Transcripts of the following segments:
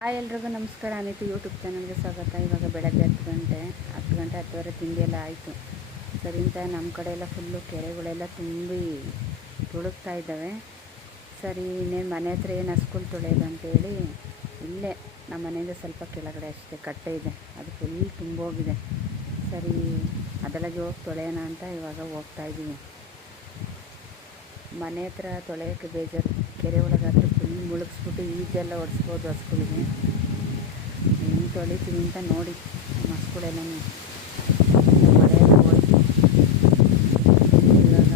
Hi ಎಲ್ರಿಗೂ ನಮಸ್ಕಾರ. ಅನಿತು YouTube ಚಾನಲ್ಗೆ ಸ್ವಾಗತ. ಇವಾಗ ಬೆಳಗ್ಗೆ ಹತ್ತು ಗಂಟೆ ಹತ್ತು ಗಂಟೆ ಹತ್ತುವರೆ, ತಿಂಡಿ ಎಲ್ಲ ಆಯಿತು. ಸರಿಂತ ನಮ್ಮ ಕಡೆ ಎಲ್ಲ ಫುಲ್ಲು ಕೆರೆಗಳೆಲ್ಲ ತುಂಬಿ ತುಳುಕ್ತಾ ಇದ್ದಾವೆ. ಸರಿ, ಇನ್ನೇನು ಮನೆ ಹತ್ರ ಏನು ಹಸ್ಗಳು ತೊಳೆಯೋದು ಅಂತೇಳಿ ಇಲ್ಲೇ ನಮ್ಮ ಮನೆಯಿಂದ ಸ್ವಲ್ಪ ಕೆಳಗಡೆ ಅಷ್ಟೇ ಕಟ್ಟೆ ಇದೆ. ಅದು ಫುಲ್ ತುಂಬೋಗಿದೆ. ಸರಿ ಅದರೊಳಗೆ ಹೋಗಿ ತೊಳೆಯೋಣ ಅಂತ ಇವಾಗ ಹೋಗ್ತಾ ಇದ್ದೀವಿ. ಮನೆ ಹತ್ರ ತೊಳೆಯೋಕ್ಕೆ ಬೇಜಾರು. ಮುಳುಗಿಸ್ಬಿಟ್ಟು ಈಜೆಲ್ಲ ಹೊಡೆಸ್ಬೋದು ಹಸ್ಗಳಿಗೆ. ಹೆಂಗೆ ತೊಳಿತೀವಿ ಅಂತ ನೋಡಿ. ನಮ್ಮ ಹಸ್ಗಳೆಲ್ಲ ಮಳೆ ಎಲ್ಲ ಹೋಯ್ತು ಇವಾಗ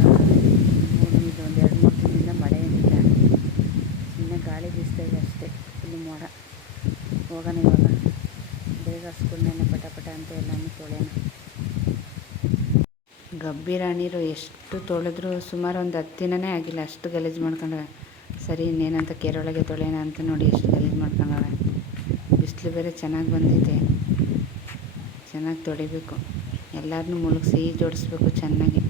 ಮೂರು ಇದು ಒಂದು ಎರಡು ಮೂರು ದಿನದಿಂದ ಮಳೆ ಏನಿಲ್ಲ. ಸುಮ್ಮನೆ ಗಾಳಿ ಬೀಸ್ತಾ ಇದೆ ಅಷ್ಟೇ ಇಲ್ಲಿ ಮೋಡ. ಹೋಗೋಣ ಇವಾಗ. ಬೇಗ ಹಸ್ಗಳನ್ನೆಲ್ಲ ಪಟ ಪಟ ಅಂತ ಎಲ್ಲನೂ ತೊಳೆಯೋಣ. ಗಬ್ಬಿ ರಾಣಿರು ಎಷ್ಟು ತೊಳೆದ್ರು ಸುಮಾರು ಒಂದು ಹತ್ತು ದಿನನೇ ಆಗಿಲ್ಲ, ಅಷ್ಟು ಗಲೀಜು ಮಾಡ್ಕೊಂಡವೆ ಸರಿ, ಇನ್ನೇನಂತ ಕೇರೊಳಗೆ ತೊಳೆಯೋಣ ಅಂತ ನೋಡಿ ಎಷ್ಟು ಗಲೀಜು ಮಾಡ್ಕೊಂಡವೆ ಬಿಸಿಲು ಬೇರೆ ಚೆನ್ನಾಗಿ ಬಂದೈತೆ. ಚೆನ್ನಾಗಿ ತೊಳಿಬೇಕು. ಎಲ್ಲರನ್ನೂ ಮುಳುಗಿಸಿ ಜೋಡಿಸ್ಬೇಕು ಚೆನ್ನಾಗಿ.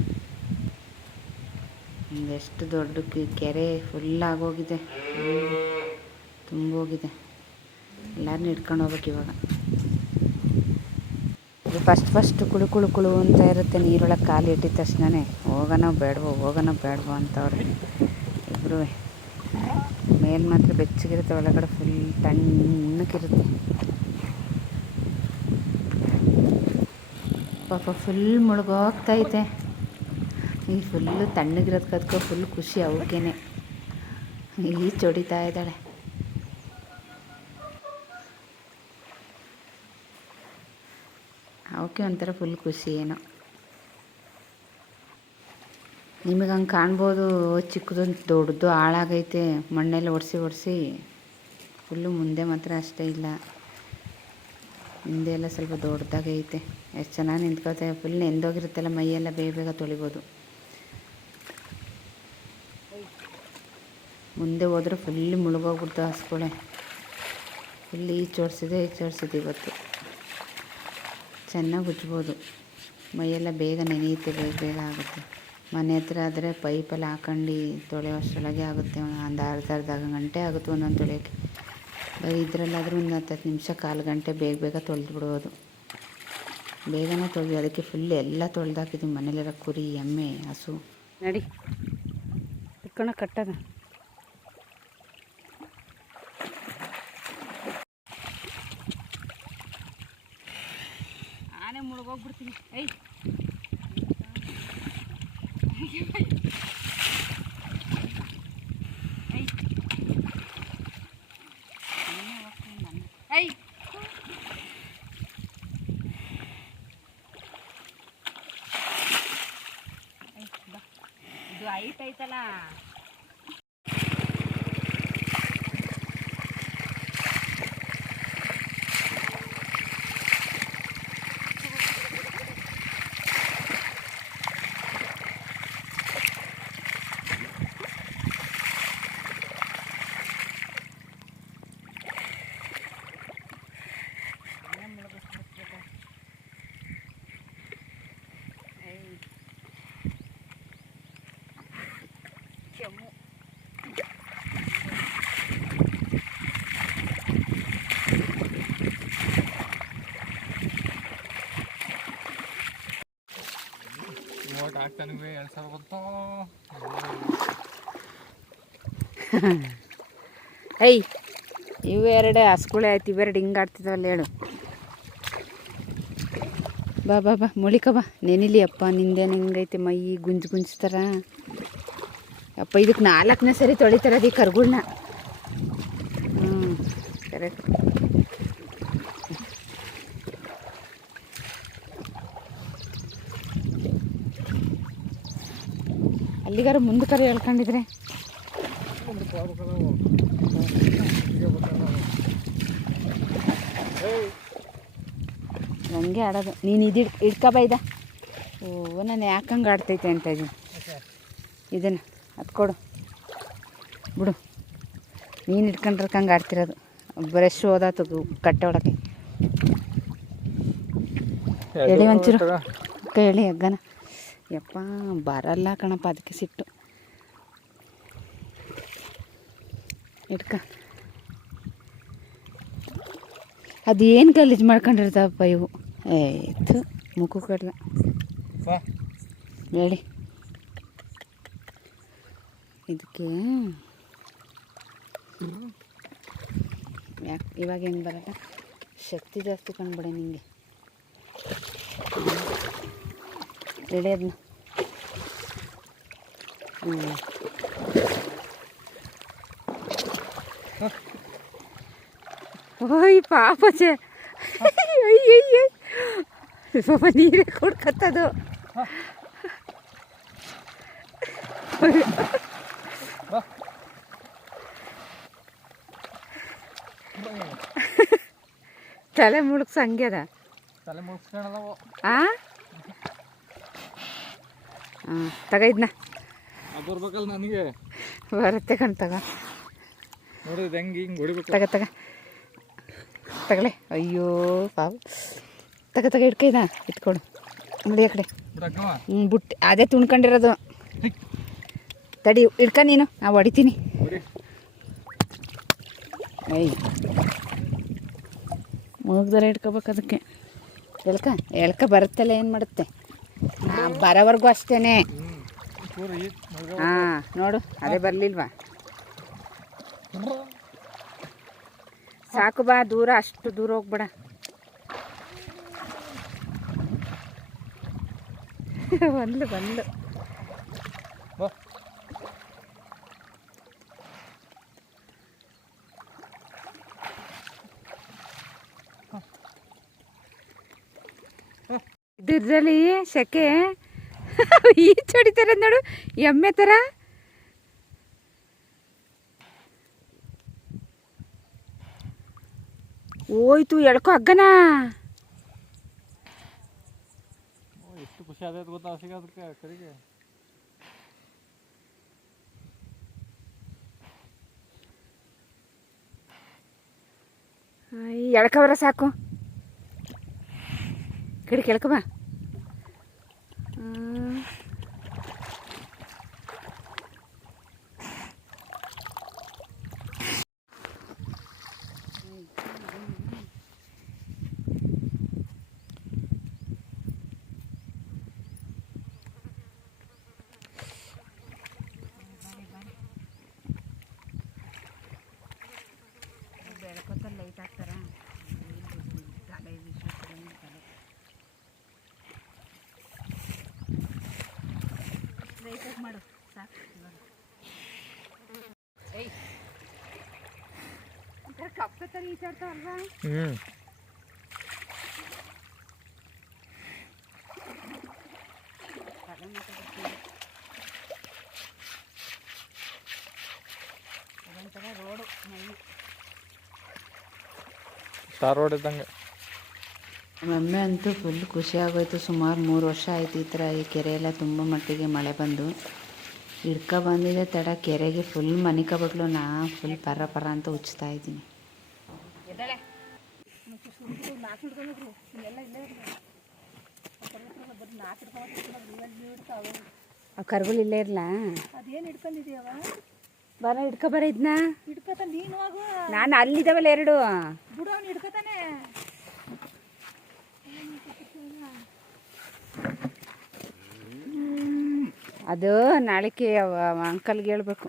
ಎಷ್ಟು ದೊಡ್ಡ ಕೆರೆ ಫುಲ್ ಆಗೋಗಿದೆ. ತುಂಬೋಗಿದೆ ಎಲ್ಲರನ್ನೂ ಹಿಡ್ಕೊಂಡು ಹೋಗ್ಬೇಕು ಇವಾಗ. ಫಸ್ಟ್ ಫಸ್ಟ್ ಕುಳು ಕುಳು ಕುಳು ಅಂತ ಇರುತ್ತೆ ನೀರೊಳಗೆ ಕಾಲು ಇಟ್ಟಿದ ತಕ್ಷಣವೇ ಹೋಗೋಣ ಬೇಡವೋ ಹೋಗೋಣ ಬೇಡವೋ ಅಂತವ್ರೆ. ಇಬ್ಬರೂ ಮೇಲೆ ಮಾತ್ರ ಬೆಚ್ಚಗಿರುತ್ತೆ, ಒಳಗಡೆ ಫುಲ್ ತಣ್ಣಕ್ಕಿರುತ್ತೆ ಪಾಪ ಫುಲ್ ಮುಳುಗೋಗ್ತೈತೆ. ಈ ಫುಲ್ಲು ತಣ್ಣಗಿರೋದು ಫುಲ್ ಖುಷಿ ಅವಕ್ಕೇನೆ ಈಚ್ ಹೊಡಿತಾ ಇದ್ದಾಳೆ. ಅವಕ್ಕೆ ಒಂಥರ ಫುಲ್ ಖುಷಿ ಏನೋ. ನಿಮಗೆ ಹಂಗೆ ಕಾಣ್ಬೋದು ಚಿಕ್ಕದೊಂದು ದೊಡ್ಡದು, ಹಾಳಾಗೈತೆ, ಮಣ್ಣೆಲ್ಲ ಒಡಿಸಿ ಒಡಿಸಿ ಫುಲ್ಲು ಮುಂದೆ ಮಾತ್ರ ಅಷ್ಟೇ ಇಲ್ಲ. ಹಿಂದೆ ಎಲ್ಲ ಸ್ವಲ್ಪ ದೊಡ್ಡದಾಗೈತೆ. ಎಷ್ಟು ಚೆನ್ನಾಗಿ ನಿಂತ್ಕೋತೆ ಫುಲ್ ನೆಂದೋಗಿರುತ್ತಲ್ಲ, ಮೈಯೆಲ್ಲ ಬೇಗ ಬೇಗ ತೊಳಿಬೋದು. ಮುಂದೆ ಹೋದ್ರೆ ಫುಲ್ ಮುಳುಗೋಗ್ಬಿಡ್ತು ಹಸ್ಕೊಳೆ ಫುಲ್ ಈಚೋಡ್ಸಿದೆ ಈಚೋಡ್ಸಿದೆ ಇವತ್ತು. ಚೆನ್ನಾಗಿ ಉಜ್ಬೋದು. ಮೈಯೆಲ್ಲ ಬೇಗ ನೆನೆಯುತ್ತೆ, ಬೇಗ ಬೇಗ ಆಗುತ್ತೆ. ಮನೆ ಹತ್ರ ಆದರೆ ಪೈಪಲ್ಲಿ ಹಾಕೊಂಡು ತೊಳೆಯೋ ಅಷ್ಟರೊಳಗೆ ಆಗುತ್ತೆ. ಒಂದು ಅರ್ಧ ಅರ್ಧ ಗಂಟೆ ಆಗುತ್ತೆ ಒಂದೊಂದು ತೊಳೆಯೋಕ್ಕೆ ಬರೀ ಇದರಲ್ಲಾದರೂ ಒಂದು ಹತ್ತು ನಿಮಿಷ, ಕಾಲು ಗಂಟೆ ಬೇಗ ಬೇಗ ತೊಳೆದು ಬಿಡ್ಬೋದು ಬೇಗನೆ ತೊಳೆದು ಅದಕ್ಕೆ ಫುಲ್ ಎಲ್ಲ ತೊಳೆದಾಕಿದ್ವಿ ಮನೇಲಿರೋ ಕುರಿ, ಎಮ್ಮೆ, ಹಸು. ನಡಿ. ಇಟ್ಕೊಳ ಕಟ್ಟದ ಆನೆ ಮುಳುಗೋಗ್ಬಿಡ್ತೀನಿ ಐ ಐ ಇದು ಐಟ್ ಐತಲ್ಲ ಕೆಮ್ಮು ಹಾಕ್ತಾನೆ ಎರಡು ಸಾವಿರ ಹಸ್ಗುಳೆ ಆಯ್ತು ಇವೆರಡು ಹಿಂಗೆ ಆಡ್ತಿದ್ವಲ್ಲ ಹೇಳು. ಬಾ ಬಾ ಬಾ ಮುಳಿಕ ಬಾ. ನೆನಿಲಿ ಅಪ್ಪ, ನಿಂದೇನು ಹಿಂಗೈತೆ ಮೈ ಗುಂಜು ಗುಂಜ್ತಾರ ಅಪ್ಪ ಇದಕ್ಕೆ ನಾಲ್ಕನೇ ಸರಿ ತೊಳಿತಾರೆ ಈ ಕರುಗಳನ್ನ ಹ್ಞೂ ಕರೆಕ್ಟ್ ಅಲ್ಲಿಗಾರ ಮುಂದಕ್ಕಾರ ಹೇಳ್ಕೊಂಡಿದ್ರೆ? ನನಗೆ ಆಡೋದು. ನೀನು ಇದು ಇದ. ಓ ನಾನು ಯಾಕಂಗೆ ಆಡ್ತೈತೆ ಅಂತ ಇದೀನಿ ಇದನ್ನು. ಅದು ಕೊಡು. ಬಿಡು. ನೀನು ಇಟ್ಕೊಂಡ್ರಕ್ಕಂಗೆ ಆಡ್ತಿರೋದು. ಬ್ರಷ್ ಓದಾತು ಕಟ್ಟೆ ಒಳಗೆ. ಹೇಳಿ ಒಂಚೂರು ಕೈ ಎಳಿ ಹಗ್ಗನ ಯಪ್ಪ ಬರಲ್ಲ ಕಣಪ್ಪ ಅದಕ್ಕೆ ಸಿಟ್ಟು. ಇಟ್ಕ. ಅದೇನು ಗಲೀಜು ಮಾಡ್ಕೊಂಡಿರ್ತಾವಪ್ಪ ಇವು? ಏತು ಮುಖ ಕಡ್ಲ ಹೇಳಿ. ಇದಕ್ಕೆ? ಯಾಕೆ, ಇವಾಗ ಹೆಂಗೆ ಬರಲ್ಲ? ಶಕ್ತಿ ಜಾಸ್ತಿ ಕಂಡ್ಬಿಡೆ ಅದನ್ನ ಹ್ಞೂ ಓಯ್ ಪಾಪ ಚೆ ಅಯ್ಯಯ್ಯ ಪಾಪ ನೀರೇ ಕೊಡ್ಕತ್ತದು ಬಾ ತಲೆ ಮುಳುಗ್ಸ ಹಂಗ್ಯದ ತಲೆ ಮುಗಿಸ್ಕೊಳ್ಳೋವು ಆ ಹಾಂ ಬರ್ಬೇಕಲ್ಲ ನನಗೆ ಬರುತ್ತೆ ಕಣ್ ತಗ ನೋಡಿ ಇದು ಹೆಂಗೆ ಹಿಂಗೆ ಹೊಡಿಬೇಕು ತಗ ತಗ ತಗಲೆ ಅಯ್ಯೋ ಪಾಪ ತಗ ತಗ ಇಟ್ಕೈದ ಇಟ್ಕೊಡು ನೋಡಿ ಆ ಕಡೆ ಹ್ಞೂ ಬುಟ್ಟಿ ಅದೇ ತುಣ್ಕೊಂಡಿರೋದು ತಡಿ ಇಡ್ಕ ನೀನು. ನಾವು ಹೊಡಿತೀನಿ. ಏಯ್. ಮುಗ್ದರೆ ಇಟ್ಕೋಬೇಕು ಅದಕ್ಕೆ. ಎಳ್ಕ ಎಳ್ಕ ಬರುತ್ತಲ್ಲ ಏನು ಮಾಡುತ್ತೆ? ಹಾಂ ಬರೋವರೆಗೂ ಅಷ್ಟೇ ಹಾಂ ನೋಡು ಅದೇ ಬರಲಿಲ್ವಾ? ಸಾಕು ಬಾ ದೂರ ಅಷ್ಟು ದೂರ ಹೋಗ್ಬೇಡ. ಬಂದ್ಲು ಬಂದ್ಲು ಇದ್ರಲ್ಲಿ ಸೆಕೆ ಈಚ್ ಹೊಡಿತಾರೆ ನೋಡು ಎಮ್ಮೆ ಥರ ಹೋಯ್ತು ಎಳ್ಕೊ ಅಗ್ಗನ ಎಷ್ಟು ಖುಷಿ ಆದೈತೆ ಗೊತ್ತಾ ಸಿಗೋದಕ್ಕೆ ಕರಿಗೆ? ಎಳ್ಕ ಬರ ಸಾಕು. ಕಡೆ ಕೆಳ್ಕ ಬಾ ಹ್ಮ್. ಬೆಳ್ಕೊತ ಲೈಟ್ ಹಾಕ್ತಾರ ತಲೆ ಬಿಸಿ ತಲೆ ಲೈಟಾಗಿ ಮಾಡು ಸಾಕು ಇವಾಗ ಏಯ್ ಒಂಥರ ಕಪ್ಪೆ ಅಲ್ವಾ? ಹ್ಞೂ ರೋಡು ಸ್ಟಾರ್ ರೋಡ್ ಇದ್ದಂಗೆ. ಒಮ್ಮೆ ಅಂತೂ ಫುಲ್ ಖುಷಿ ಆಗೋಯ್ತು. ಸುಮಾರು ಮೂರು ವರ್ಷ ಆಯ್ತು ಈ ಥರ ಈ ಕೆರೆ ಎಲ್ಲ ತುಂಬ ಮಟ್ಟಿಗೆ ಮಳೆ ಬಂದು. ಹಿಡ್ಕ ಬಂದಿದೆ ತಡ. ಕೆರೆಗೆ ಫುಲ್ ಮನಿಕಬಿಟ್ಲು ನಾ. ಫುಲ್ ಪರ ಪರ ಅಂತ ಉಚ್ತಾ ಇದ್ದೀನಿ. ಕರ್ಗಳು ಇಲ್ಲೇ ಇರಲಾ? ಅದೇನು ಹಿಡ್ಕೊಂಡಿದ್ಯವ ಬರ ಹಿಡ್ಕೊ ಬರ ನೀನು ಅಲ್ಲಿದ್ದಾವಲ್ಲ ಎರಡು. ಅದು ನಾಳೆಗೆ ಅಂಕಲ್ಗೆ ಹೇಳ್ಬೇಕು.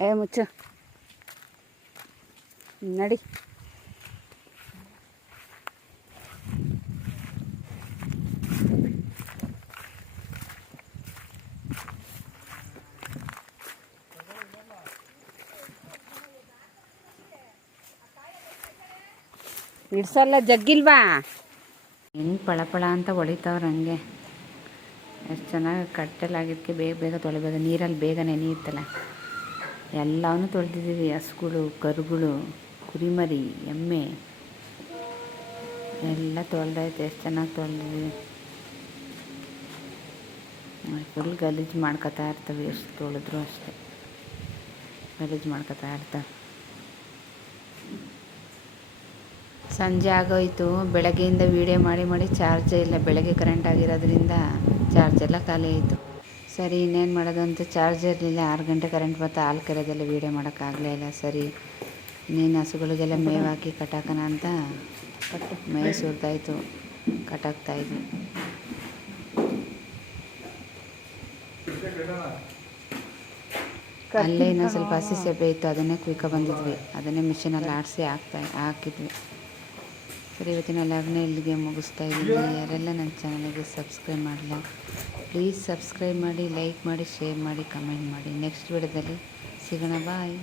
ಏ ಮುಚ್ಚು. ನಡಿ. ಇಡ್ಸಲ್ಲ ಜಗ್ಗಿಲ್ವಾ? ಹೆಂಗೆ ಪಳಪಳ ಅಂತ ಹೊಳಿತಾವ್ರ ಹಂಗೆ ಎಷ್ಟು ಚೆನ್ನಾಗಿ ಕಟ್ಟಲಾಗಿದ್ದಕ್ಕೆ ಬೇಗ ಬೇಗ ತೊಳಿಬೋದು. ನೀರಲ್ಲಿ ಬೇಗ ನೆನೆಯುತ್ತಲ್ಲ ಎಲ್ಲವನ್ನೂ ತೊಳೆದಿದ್ದೀವಿ. ಹಸುಗಳು, ಕರುಗಳು, ಕುರಿಮರಿ, ಎಮ್ಮೆ. ಎಲ್ಲ ತೊಳೆದೈತೆ ಎಷ್ಟು ಚೆನ್ನಾಗಿ ತೊಳೆದಿದ್ದೀವಿ ಫುಲ್ ಗಲೀಜು ಮಾಡ್ಕೊತಾ ಇರ್ತವೆ. ಎಷ್ಟು ತೊಳೆದ್ರು ಅಷ್ಟೆ. ಗಲೀಜು ಮಾಡ್ಕೊತಾ ಇರ್ತವೆ. ಸಂಜೆ ಆಗೋಯ್ತು. ಬೆಳಗ್ಗೆಯಿಂದ ವೀಡಿಯೋ ಮಾಡಿ ಮಾಡಿ ಚಾರ್ಜೇ ಇಲ್ಲ. ಬೆಳಗ್ಗೆ ಕರೆಂಟ್ ಆಗಿರೋದ್ರಿಂದ ಚಾರ್ಜೆಲ್ಲ ಖಾಲಿ ಆಯಿತು. ಸರಿ, ಇನ್ನೇನು ಮಾಡೋದು ಅಂತ ಚಾರ್ಜ್ ಇರಲಿಲ್ಲ ಆರು ಗಂಟೆ ಕರೆಂಟ್ ಬಂತು ಹಾಲು ಕರೆದೆಲ್ಲ ವೀಡಿಯೋ ಮಾಡೋಕ್ಕಾಗಲೇ ಇಲ್ಲ. ಸರಿ ಇನ್ನೇನು ಹಸುಗಳಿಗೆಲ್ಲ ಮೇವು ಹಾಕಿ ಕಟಾಕನ ಅಂತ ಮೇವು ಸುರ್ತಾಯಿತು. ಕಟಾಕ್ತಾಯಿದ್ವಿ ಅಲ್ಲೇ ಇನ್ನೊಂದು ಸ್ವಲ್ಪ ಹಸಿ ಸೆಬೆ ಇತ್ತು, ಅದನ್ನೇ ಕುಯ್ಕೊ ಬಂದಿದ್ವಿ. ಅದನ್ನೇ ಮಿಷಿನಲ್ಲಿ ಆಡಿಸಿ ಹಾಕ್ತಾ, ಹಾಕಿದ್ವಿ. ಸರಿ, ಇವತ್ತಿನ ಲಾಗ್ನ ಇಲ್ಲಿಗೆ ಮುಗಿಸ್ತಾ ಇದ್ದೀನಿ. ಯಾರೆಲ್ಲ ನನ್ನ ಚಾನಲ್ಗೆ ಸಬ್ಸ್ಕ್ರೈಬ್ ಮಾಡಲ್ಲ ಪ್ಲೀಸ್ ಸಬ್ಸ್ಕ್ರೈಬ್ ಮಾಡಿ ಲೈಕ್ ಮಾಡಿ ಶೇರ್ ಮಾಡಿ ಕಮೆಂಟ್ ಮಾಡಿ. ನೆಕ್ಸ್ಟ್ ವಿಡಿಯೋದಲ್ಲಿ ಸಿಗೋಣ. ಬಾಯ್